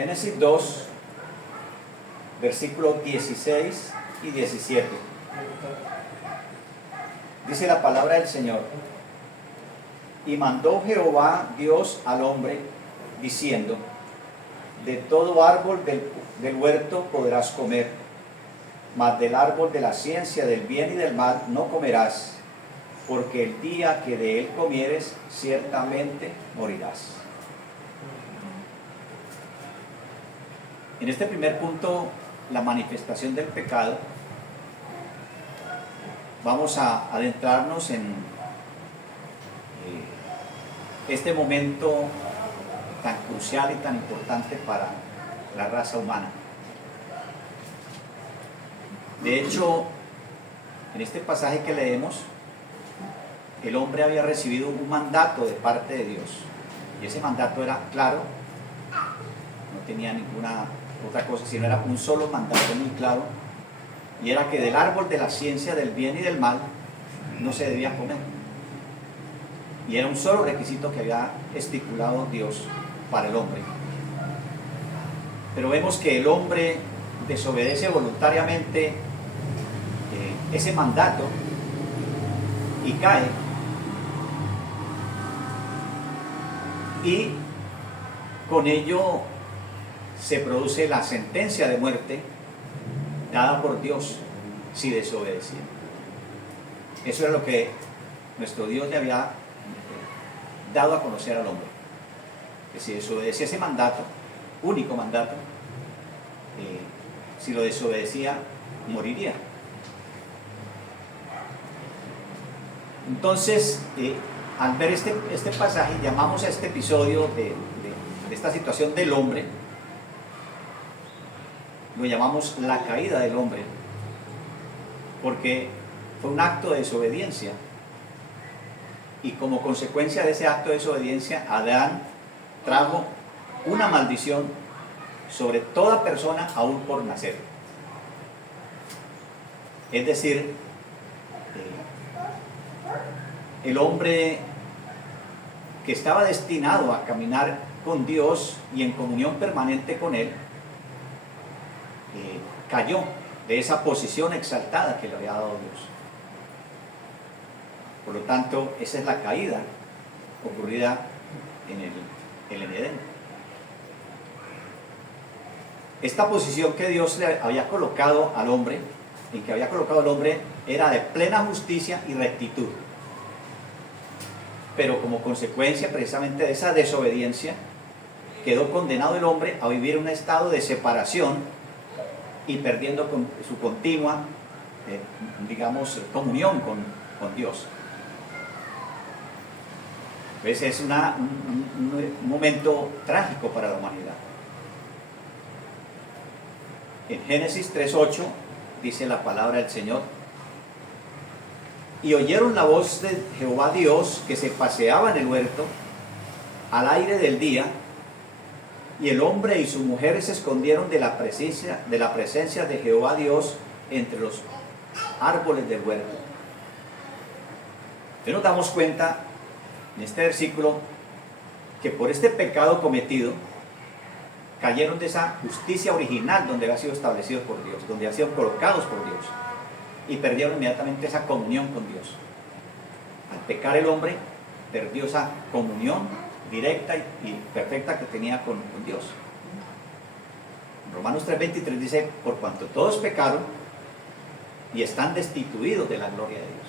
Génesis 2, versículos 16 y 17. Dice la palabra del Señor: y mandó Jehová Dios al hombre, diciendo: de todo árbol del huerto podrás comer, mas del árbol de la ciencia del bien y del mal no comerás, porque el día que de él comieres, ciertamente morirás. En este primer punto, la manifestación del pecado, vamos a adentrarnos en este momento tan crucial y tan importante para la raza humana. De hecho, en este pasaje que leemos, el hombre había recibido un mandato de parte de Dios, y ese mandato era claro, no tenía ninguna otra cosa, sino era un solo mandato muy claro, y era que del árbol de la ciencia del bien y del mal no se debía comer. Y era un solo requisito que había estipulado Dios para el hombre. Pero vemos que el hombre desobedece voluntariamente ese mandato y cae, y con ello se produce la sentencia de muerte dada por Dios si desobedecía. Eso era lo que nuestro Dios le había dado a conocer al hombre, que si desobedecía ese mandato, único mandato, si lo desobedecía, moriría. Entonces, al ver este pasaje, llamamos a este episodio de esta situación del hombre, lo llamamos la caída del hombre, porque fue un acto de desobediencia, y como consecuencia de ese acto de desobediencia, Adán trajo una maldición sobre toda persona aún por nacer. Es decir, el hombre que estaba destinado a caminar con Dios y en comunión permanente con Él, cayó de esa posición exaltada que le había dado Dios. Por lo tanto, esa es la caída ocurrida en el Edén. Esta posición que Dios le había colocado al hombre, en que había colocado al hombre, era de plena justicia y rectitud. Pero como consecuencia precisamente de esa desobediencia, quedó condenado el hombre a vivir en un estado de separación y perdiendo su continua, comunión con Dios. Pues es un momento trágico para la humanidad. En Génesis 3:8 dice la palabra del Señor: y oyeron la voz de Jehová Dios que se paseaba en el huerto al aire del día, y el hombre y su mujer se escondieron de la presencia de Jehová Dios entre los árboles del huerto. Entonces nos damos cuenta en este versículo que por este pecado cometido cayeron de esa justicia original donde había sido establecido por Dios, donde habían sido colocados por Dios, y perdieron inmediatamente esa comunión con Dios. Al pecar el hombre, perdió esa comunión directa y perfecta que tenía con Dios. Romanos 3:23 dice: por cuanto todos pecaron y están destituidos de la gloria de Dios.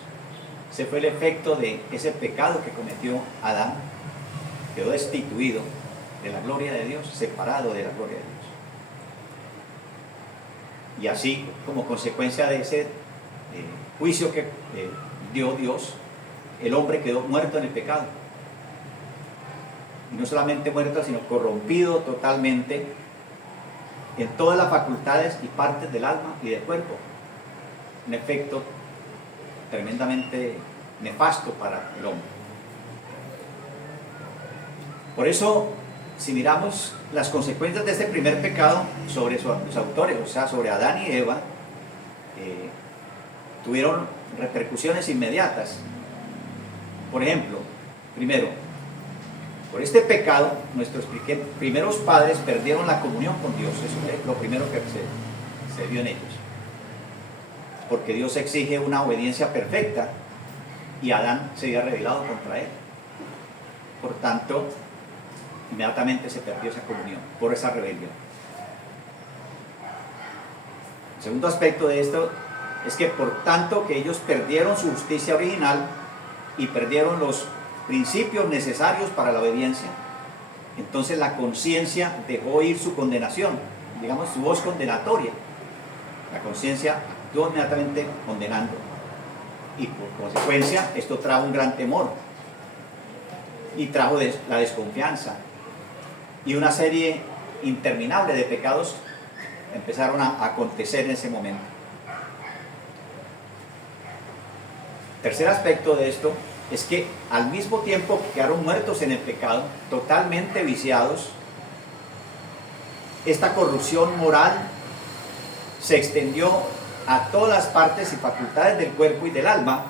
Ese fue el efecto de ese pecado que cometió Adán. Quedó destituido de la gloria de Dios, separado de la gloria de Dios. Y así, como consecuencia de ese juicio que dio Dios, el hombre quedó muerto en el pecado. Y no solamente muerto, sino corrompido totalmente en todas las facultades y partes del alma y del cuerpo. Un efecto tremendamente nefasto para el hombre. Por eso, si miramos las consecuencias de este primer pecado sobre sus autores, o sea, sobre Adán y Eva, tuvieron repercusiones inmediatas. Por ejemplo, primero, Por este pecado, nuestros primeros padres perdieron la comunión con Dios. Eso es lo primero que se vio en ellos. Porque Dios exige una obediencia perfecta y Adán se había rebelado contra él. Por tanto, inmediatamente se perdió esa comunión por esa rebelión. El segundo aspecto de esto es que por tanto que ellos perdieron su justicia original y perdieron los principios necesarios para la obediencia, entonces la conciencia dejó oír su condenación, digamos su voz condenatoria. La conciencia actuó inmediatamente condenando y por consecuencia esto trajo un gran temor y trajo la desconfianza y una serie interminable de pecados empezaron a acontecer en ese momento. Tercer aspecto de esto es que al mismo tiempo que quedaron muertos en el pecado, totalmente viciados, esta corrupción moral se extendió a todas las partes y facultades del cuerpo y del alma,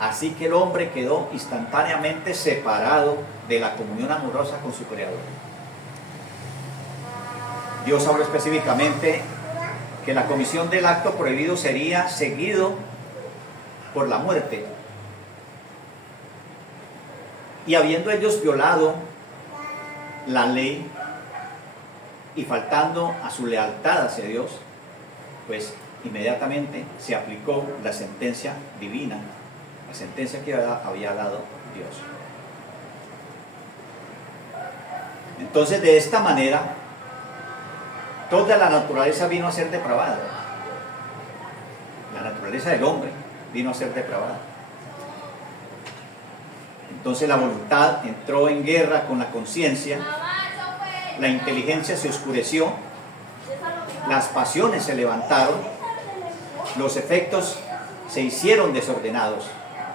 así que el hombre quedó instantáneamente separado de la comunión amorosa con su Creador. Dios habló específicamente que la comisión del acto prohibido sería seguido por la muerte. Y habiendo ellos violado la ley y faltando a su lealtad hacia Dios, pues inmediatamente se aplicó la sentencia divina, la sentencia que había dado Dios. Entonces, de esta manera, toda la naturaleza vino a ser depravada. La naturaleza del hombre vino a ser depravada. Entonces la voluntad entró en guerra con la conciencia, la inteligencia se oscureció, las pasiones se levantaron, los efectos se hicieron desordenados,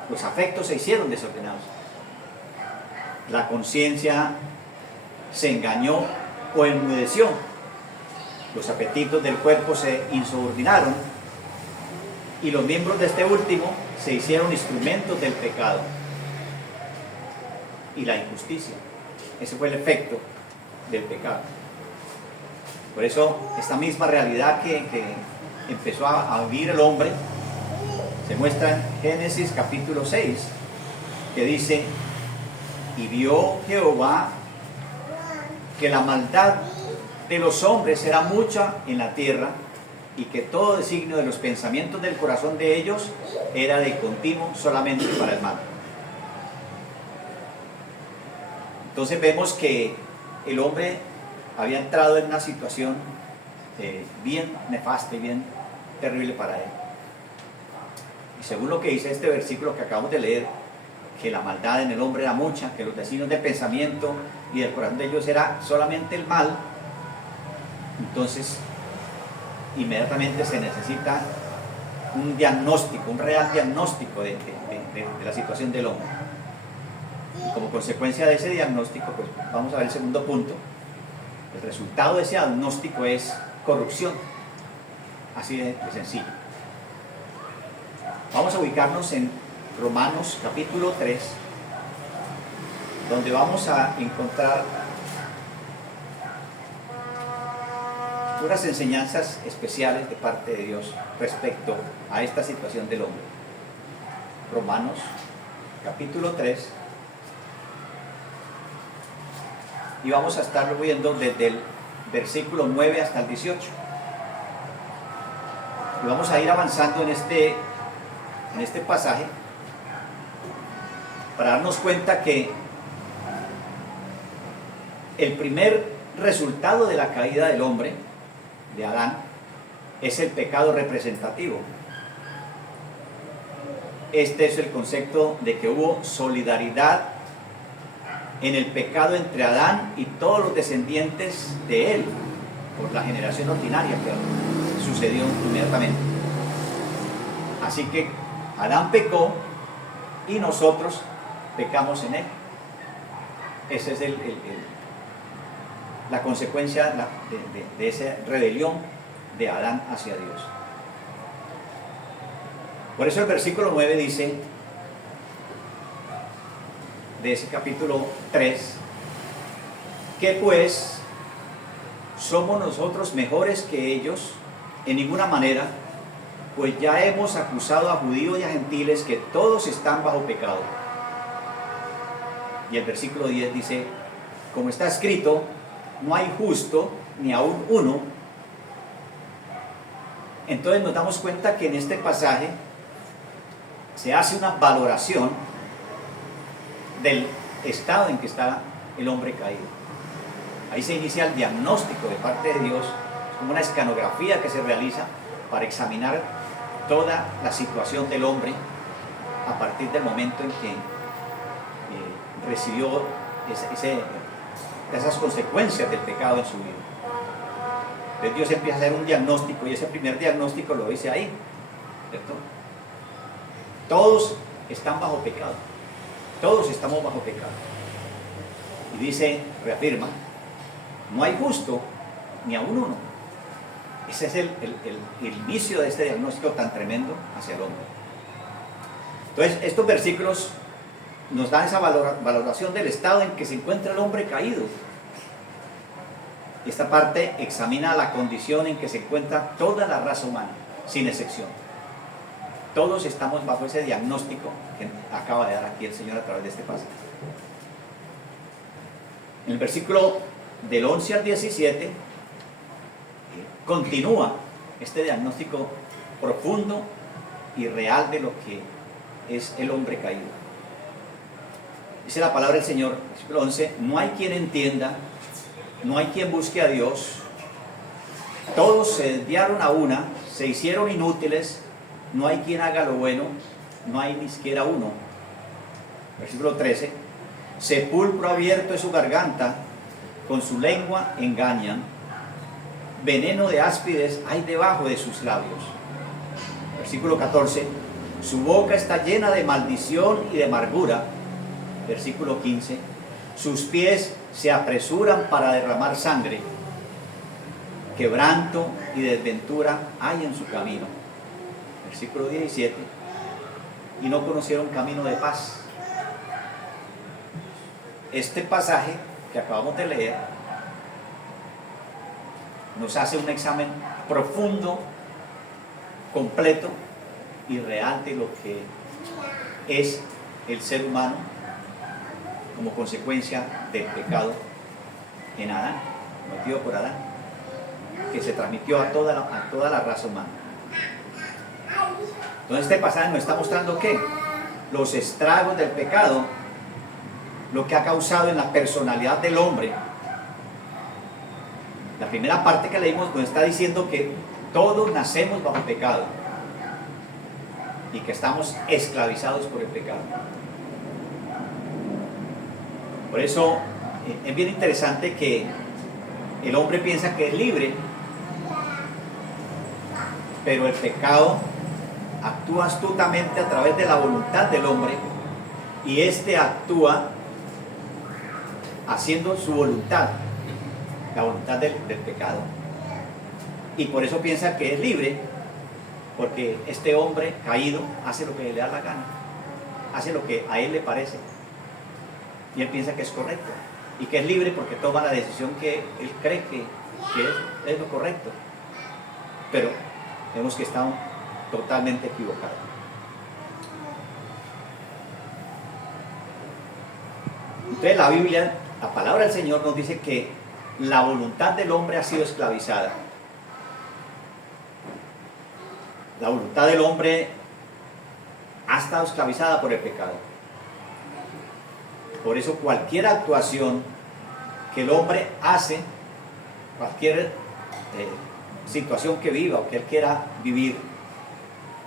los afectos se hicieron desordenados. La conciencia se engañó o enmudeció, los apetitos del cuerpo se insubordinaron y los miembros de este último se hicieron instrumentos del pecado y la injusticia. Ese fue el efecto del pecado. Por eso esta misma realidad que empezó a vivir el hombre se muestra en Génesis capítulo 6, que dice: y vio Jehová que la maldad de los hombres era mucha en la tierra, y que todo designio de los pensamientos del corazón de ellos era de continuo solamente para el mal. Entonces vemos que el hombre había entrado en una situación bien nefasta y bien terrible para él. Y según lo que dice este versículo que acabamos de leer, que la maldad en el hombre era mucha, que los designios de pensamiento y del corazón de ellos era solamente el mal, entonces inmediatamente se necesita un diagnóstico, un real diagnóstico de la situación del hombre. Y como consecuencia de ese diagnóstico, pues vamos a ver el segundo punto. El resultado de ese diagnóstico es corrupción, así de sencillo. Vamos a ubicarnos en Romanos capítulo 3, donde vamos a encontrar unas enseñanzas especiales de parte de Dios respecto a esta situación del hombre. Romanos capítulo 3, y vamos a estarlo viendo desde el versículo 9 hasta el 18. Y vamos a ir avanzando en este pasaje para darnos cuenta que el primer resultado de la caída del hombre, de Adán, es el pecado representativo. Este es el concepto de que hubo solidaridad en el pecado entre Adán y todos los descendientes de él, por la generación ordinaria que sucedió inmediatamente. Así que Adán pecó y nosotros pecamos en él. Esa es la consecuencia de esa rebelión de Adán hacia Dios. Por eso el versículo 9 dice, de ese capítulo 3, ¿Qué pues? ¿Somos nosotros mejores que ellos? En ninguna manera, pues ya hemos acusado a judíos y a gentiles que todos están bajo pecado. Y el versículo 10 dice, como está escrito, no hay justo ni aún uno. Entonces nos damos cuenta que en este pasaje se hace una valoración del estado en que está el hombre caído. Ahí se inicia el diagnóstico de parte de Dios, es como una escanografía que se realiza para examinar toda la situación del hombre a partir del momento en que recibió esas consecuencias del pecado en su vida. Entonces Dios empieza a hacer un diagnóstico y ese primer diagnóstico lo dice ahí, ¿cierto? Todos están bajo pecado, todos estamos bajo pecado. Y dice, reafirma, no hay justo ni aún uno. Ese es el inicio de este diagnóstico tan tremendo hacia el hombre. Entonces estos versículos nos dan esa valoración del estado en que se encuentra el hombre caído. Esta parte examina la condición en que se encuentra toda la raza humana, sin excepción. Todos estamos bajo ese diagnóstico que acaba de dar aquí el Señor a través de este pasaje. En el versículo del 11 al 17 continúa este diagnóstico profundo y real de lo que es el hombre caído. Dice la palabra del Señor, versículo 11, no hay quien entienda, no hay quien busque a Dios, todos se desviaron a una, se hicieron inútiles, no hay quien haga lo bueno, no hay ni siquiera uno. Versículo 13, sepulcro abierto es su garganta, con su lengua engañan, veneno de áspides hay debajo de sus labios. Versículo 14, su boca está llena de maldición y de amargura. Versículo 15, sus pies se apresuran para derramar sangre, quebranto y desventura hay en su camino. Versículo 17, y no conocieron camino de paz. Este pasaje que acabamos de leer nos hace un examen profundo, completo y real de lo que es el ser humano como consecuencia del pecado en Adán, cometido por Adán, que se transmitió a toda la raza humana. Entonces este pasaje nos está mostrando que los estragos del pecado, lo que ha causado en la personalidad del hombre. La primera parte que leímos nos está diciendo que todos nacemos bajo pecado y que estamos esclavizados por el pecado. Por eso es bien interesante que el hombre piensa que es libre, pero el pecado actúa astutamente a través de la voluntad del hombre y éste actúa haciendo su voluntad, la voluntad del pecado. Y por eso piensa que es libre, porque este hombre caído hace lo que le da la gana, hace lo que a él le parece. Y él piensa que es correcto. Y que es libre porque toma la decisión que él cree que es lo correcto. Pero vemos que está totalmente equivocado. Entonces la Biblia, la palabra del Señor nos dice que la voluntad del hombre ha sido esclavizada. La voluntad del hombre ha estado esclavizada por el pecado. Por eso cualquier actuación que el hombre hace, cualquier situación que viva o que él quiera vivir,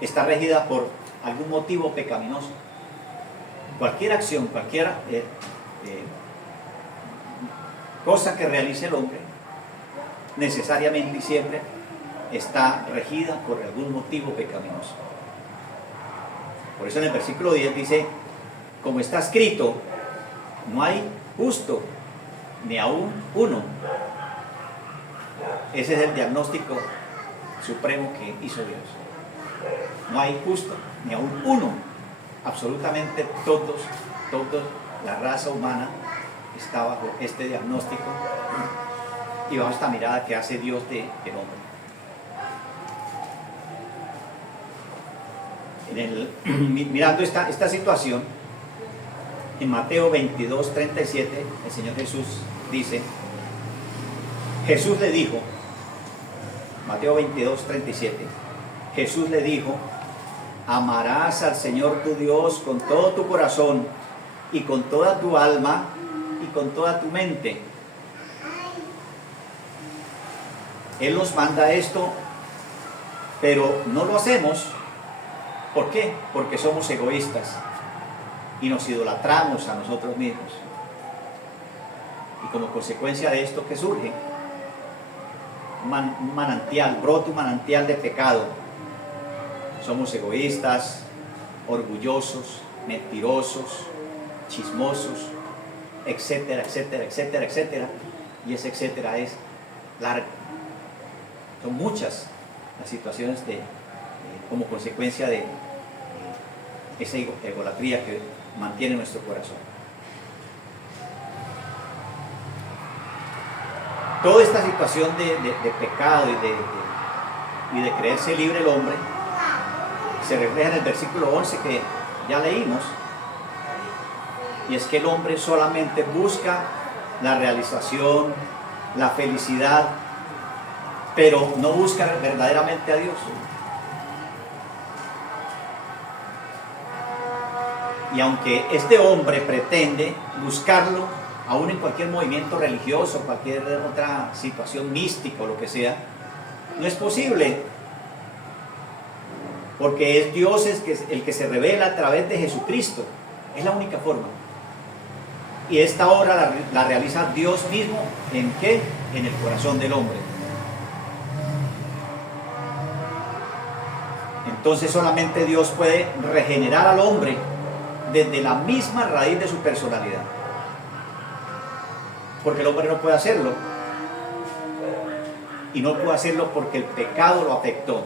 está regida por algún motivo pecaminoso. Cualquier acción, cualquier cosa que realice el hombre, necesariamente y siempre está regida por algún motivo pecaminoso. Por eso en el versículo 10 dice, como está escrito, no hay justo ni aún uno. Ese es el diagnóstico supremo que hizo Dios. No hay justo ni aún uno. Absolutamente todos, la raza humana está bajo este diagnóstico y bajo esta mirada que hace Dios del hombre. Mirando esta situación, en Mateo 22, 37, el Señor Jesús dice, Jesús le dijo, Mateo 22, 37, Jesús le dijo, amarás al Señor tu Dios con todo tu corazón y con toda tu alma y con toda tu mente. Él nos manda esto, pero no lo hacemos. ¿Por qué? Porque somos egoístas y nos idolatramos a nosotros mismos. Y como consecuencia de esto, ¿qué surge? Un manantial, brota un manantial de pecado. Somos egoístas, orgullosos, mentirosos, chismosos, etcétera, etcétera, etcétera, etcétera. Y ese etcétera es largo. Son muchas las situaciones como consecuencia de esa egolatría que mantiene nuestro corazón. Toda esta situación de pecado y de creerse libre el hombre se refleja en el versículo 11 que ya leímos, y es que el hombre solamente busca la realización, la felicidad, pero no busca verdaderamente a Dios. Y aunque este hombre pretende buscarlo, aún en cualquier movimiento religioso, cualquier otra situación mística o lo que sea, no es posible, porque es Dios el que se revela a través de Jesucristo. Es la única forma. Y esta obra la realiza Dios mismo, ¿en qué? En el corazón del hombre. Entonces solamente Dios puede regenerar al hombre desde la misma raíz de su personalidad, porque el hombre no puede hacerlo, y no puede hacerlo porque el pecado lo afectó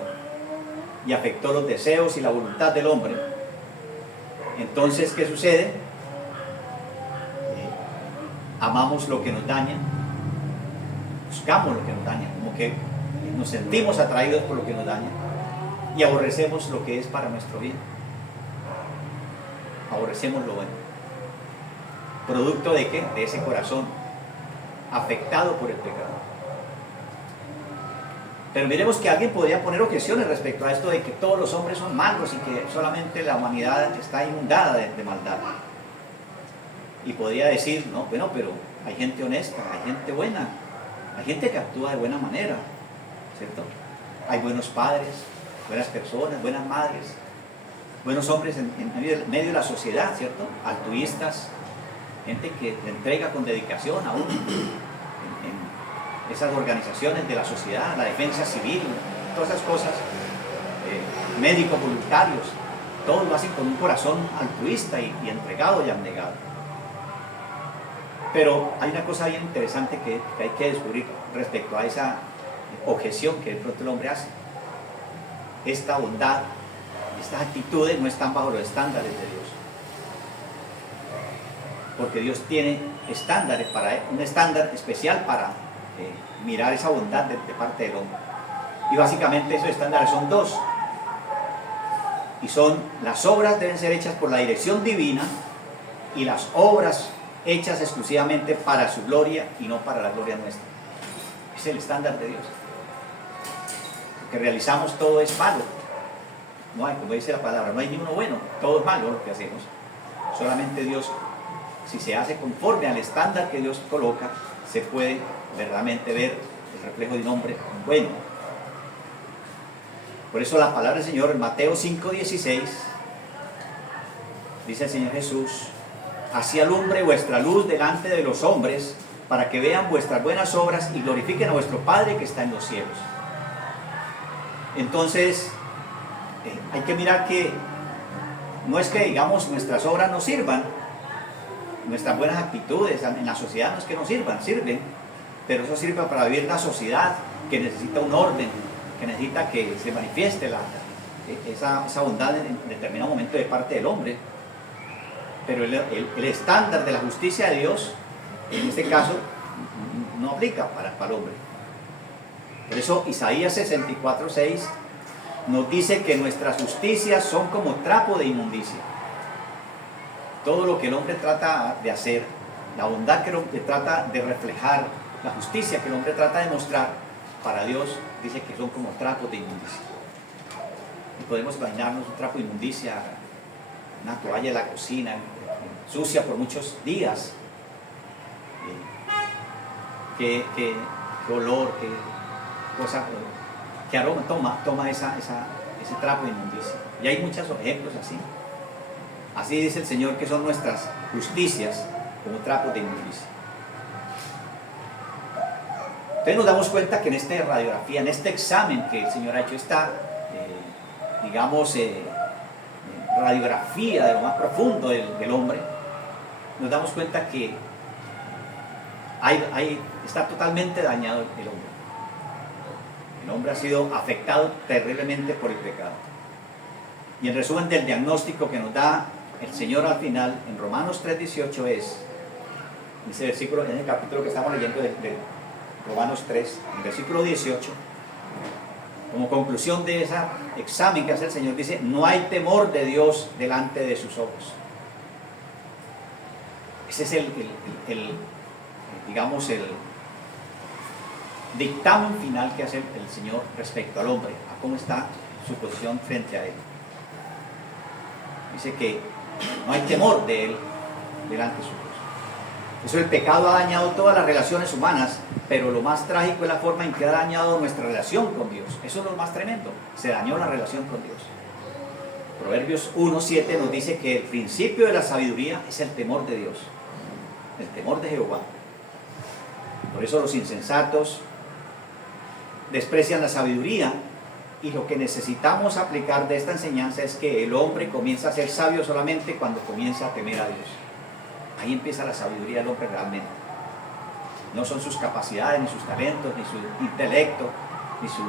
y afectó los deseos y la voluntad del hombre. Entonces, ¿qué sucede? Amamos lo que nos daña, buscamos lo que nos daña, como que nos sentimos atraídos por lo que nos daña, y aborrecemos lo que es para nuestro bien. Aborrecemos lo bueno. ¿Producto de qué? De ese corazón afectado por el pecado. Pero miremos que alguien podría poner objeciones respecto a esto de que todos los hombres son malos y que solamente la humanidad está inundada de maldad. Y podría decir, no, bueno, pero hay gente honesta, hay gente buena, hay gente que actúa de buena manera, ¿cierto? Hay buenos padres, buenas personas, buenas madres, buenos hombres en medio de la sociedad, ¿cierto? Altruistas, gente que le entrega con dedicación aún en esas organizaciones de la sociedad, la defensa civil, todas esas cosas, médicos voluntarios, todos lo hacen con un corazón altruista y entregado y abnegado. Pero hay una cosa bien interesante que hay que descubrir respecto a esa objeción que de pronto el hombre hace. Esta bondad, estas actitudes no están bajo los estándares de Dios, porque Dios tiene estándares un estándar especial para mirar esa bondad de parte del hombre, y básicamente esos estándares son dos, y son: las obras deben ser hechas por la dirección divina, y las obras hechas exclusivamente para su gloria y no para la gloria nuestra. Es el estándar de Dios. Lo que realizamos todo es malo. No hay, como dice la palabra, no hay ni uno bueno, todo es malo lo que hacemos. Solamente Dios, si se hace conforme al estándar que Dios coloca, se puede verdaderamente ver el reflejo de un hombre bueno. Por eso la palabra del Señor en Mateo 5:16 dice el Señor Jesús: así alumbre vuestra luz delante de los hombres, para que vean vuestras buenas obras y glorifiquen a vuestro Padre que está en los cielos. Entonces, hay que mirar que no es que, digamos, nuestras obras no sirvan, nuestras buenas actitudes en la sociedad no es que no sirvan, sirven, pero eso sirve para vivir una sociedad que necesita un orden, que necesita que se manifieste esa bondad en determinado momento de parte del hombre. Pero el estándar de la justicia de Dios en este caso no aplica para el hombre. Por eso Isaías 64:6 nos dice que nuestras justicias son como trapo de inmundicia. Todo lo que el hombre trata de hacer, la bondad que el hombre trata de reflejar, la justicia que el hombre trata de mostrar, para Dios dice que son como trapos de inmundicia. Y podemos imaginarnos un trapo de inmundicia, una toalla de la cocina, sucia por muchos días. Qué olor, qué cosa, qué aroma toma ese trapo de inmundicia. Y hay muchos ejemplos así. Así dice el Señor que son nuestras justicias como trapos de inmundicia. Entonces nos damos cuenta que en esta radiografía, en este examen que el Señor ha hecho, esta, radiografía de lo más profundo del hombre, nos damos cuenta que está totalmente dañado el hombre. El hombre ha sido afectado terriblemente por el pecado. Y en resumen del diagnóstico que nos da el Señor al final, en Romanos 3:18 es, en ese versículo, en el capítulo que estamos leyendo de Romanos 3, en el versículo 18, como conclusión de ese examen que hace el Señor, dice: no hay temor de Dios delante de sus ojos. Ese es el dictamen final que hace el Señor respecto al hombre, a cómo está su posición frente a él. Dice que no hay temor de él delante de sus ojos. Eso, el pecado ha dañado todas las relaciones humanas, pero lo más trágico es la forma en que ha dañado nuestra relación con Dios. Eso es lo más tremendo, se dañó la relación con Dios. Proverbios 1:7 nos dice que el principio de la sabiduría es el temor de Dios, el temor de Jehová. Por eso los insensatos desprecian la sabiduría, y lo que necesitamos aplicar de esta enseñanza es que el hombre comienza a ser sabio solamente cuando comienza a temer a Dios. Ahí empieza la sabiduría del hombre realmente. No son sus capacidades, ni sus talentos, ni su intelecto, ni su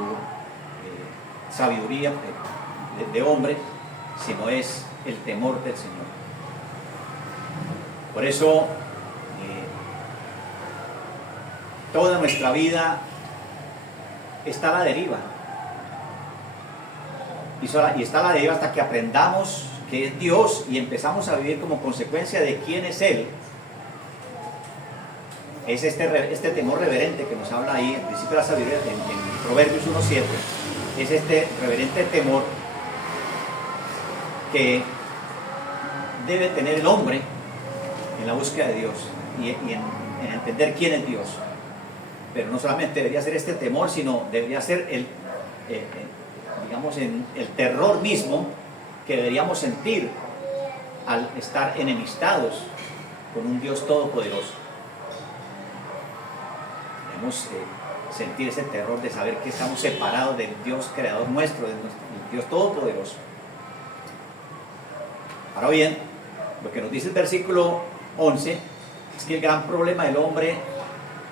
sabiduría de hombre, sino es el temor del Señor. Por eso toda nuestra vida está a la deriva. Y está a la deriva hasta que aprendamos que es Dios y empezamos a vivir como consecuencia de quién es Él. Es este temor reverente que nos habla ahí, al principio de la sabiduría, en Proverbios 1:7. Es este reverente temor que debe tener el hombre en la búsqueda de Dios y en entender quién es Dios. Pero no solamente debería ser este temor, sino debería ser el terror mismo que deberíamos sentir al estar enemistados con un Dios todopoderoso. Debemos sentir ese terror de saber que estamos separados del Dios creador nuestro, del Dios todopoderoso. Ahora bien, lo que nos dice el versículo 11 es que el gran problema del hombre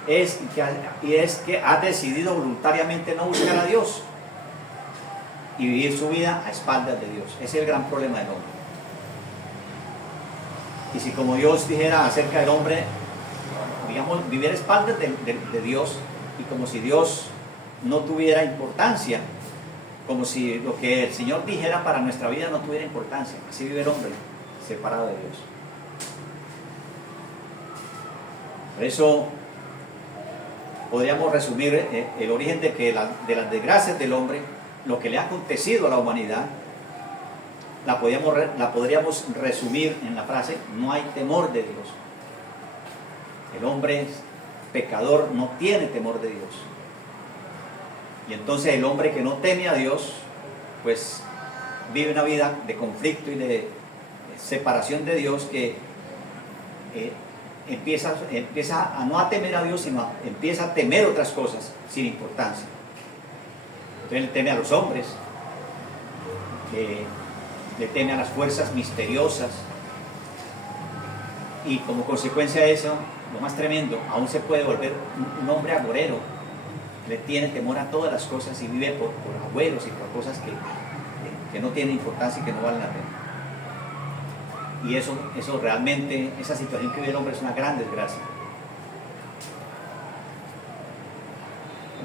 es que ha decidido voluntariamente no buscar a Dios y vivir su vida a espaldas de Dios. Ese es el gran problema del hombre. Y si, como Dios dijera acerca del hombre, digamos, vivir a espaldas de Dios, y como si Dios no tuviera importancia, como si lo que el Señor dijera para nuestra vida no tuviera importancia, así vive el hombre separado de Dios. Por eso podríamos resumir el origen de las desgracias del hombre, lo que le ha acontecido a la humanidad, la podríamos resumir en la frase: no hay temor de Dios. El hombre pecador no tiene temor de Dios. Y entonces el hombre que no teme a Dios, pues vive una vida de conflicto y de separación de Dios, que empieza a no a temer a Dios, sino empieza a temer otras cosas sin importancia. Entonces le teme a los hombres, le teme a las fuerzas misteriosas, y como consecuencia de eso, lo más tremendo, aún se puede volver un hombre agorero. Le tiene temor a todas las cosas y vive por agüeros y por cosas que no tienen importancia y que no valen la pena. Y eso realmente, esa situación que vive el hombre es una gran desgracia.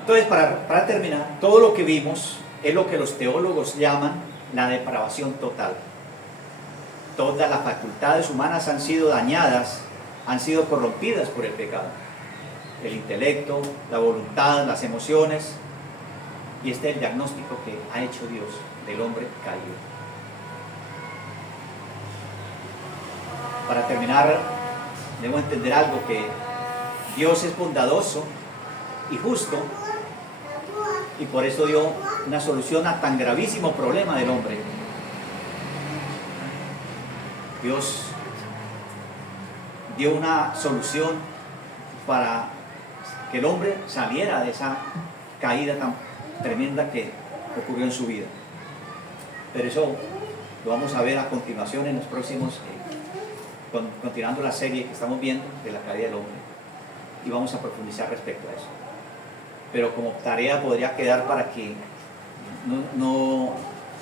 Entonces, para terminar, todo lo que vimos es lo que los teólogos llaman la depravación total. Todas las facultades humanas han sido dañadas, han sido corrompidas por el pecado. El intelecto, la voluntad, las emociones. Y este es el diagnóstico que ha hecho Dios del hombre caído. Para terminar, debo entender algo, que Dios es bondadoso y justo, y por eso dio una solución a tan gravísimo problema del hombre. Dios dio una solución para que el hombre saliera de esa caída tan tremenda que ocurrió en su vida. Pero eso lo vamos a ver a continuación en los próximos, continuando la serie que estamos viendo de la caída del hombre, y vamos a profundizar respecto a eso. Pero como tarea podría quedar para que no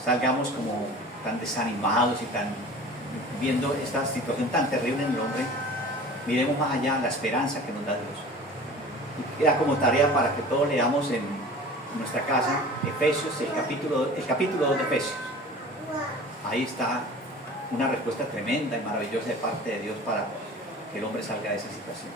salgamos como tan desanimados y tan viendo esta situación tan terrible en el hombre. Miremos más allá la esperanza que nos da Dios. Y queda como tarea para que todos leamos en nuestra casa Efesios, el capítulo 2 de Efesios. Ahí está una respuesta tremenda y maravillosa de parte de Dios para que el hombre salga de esa situación.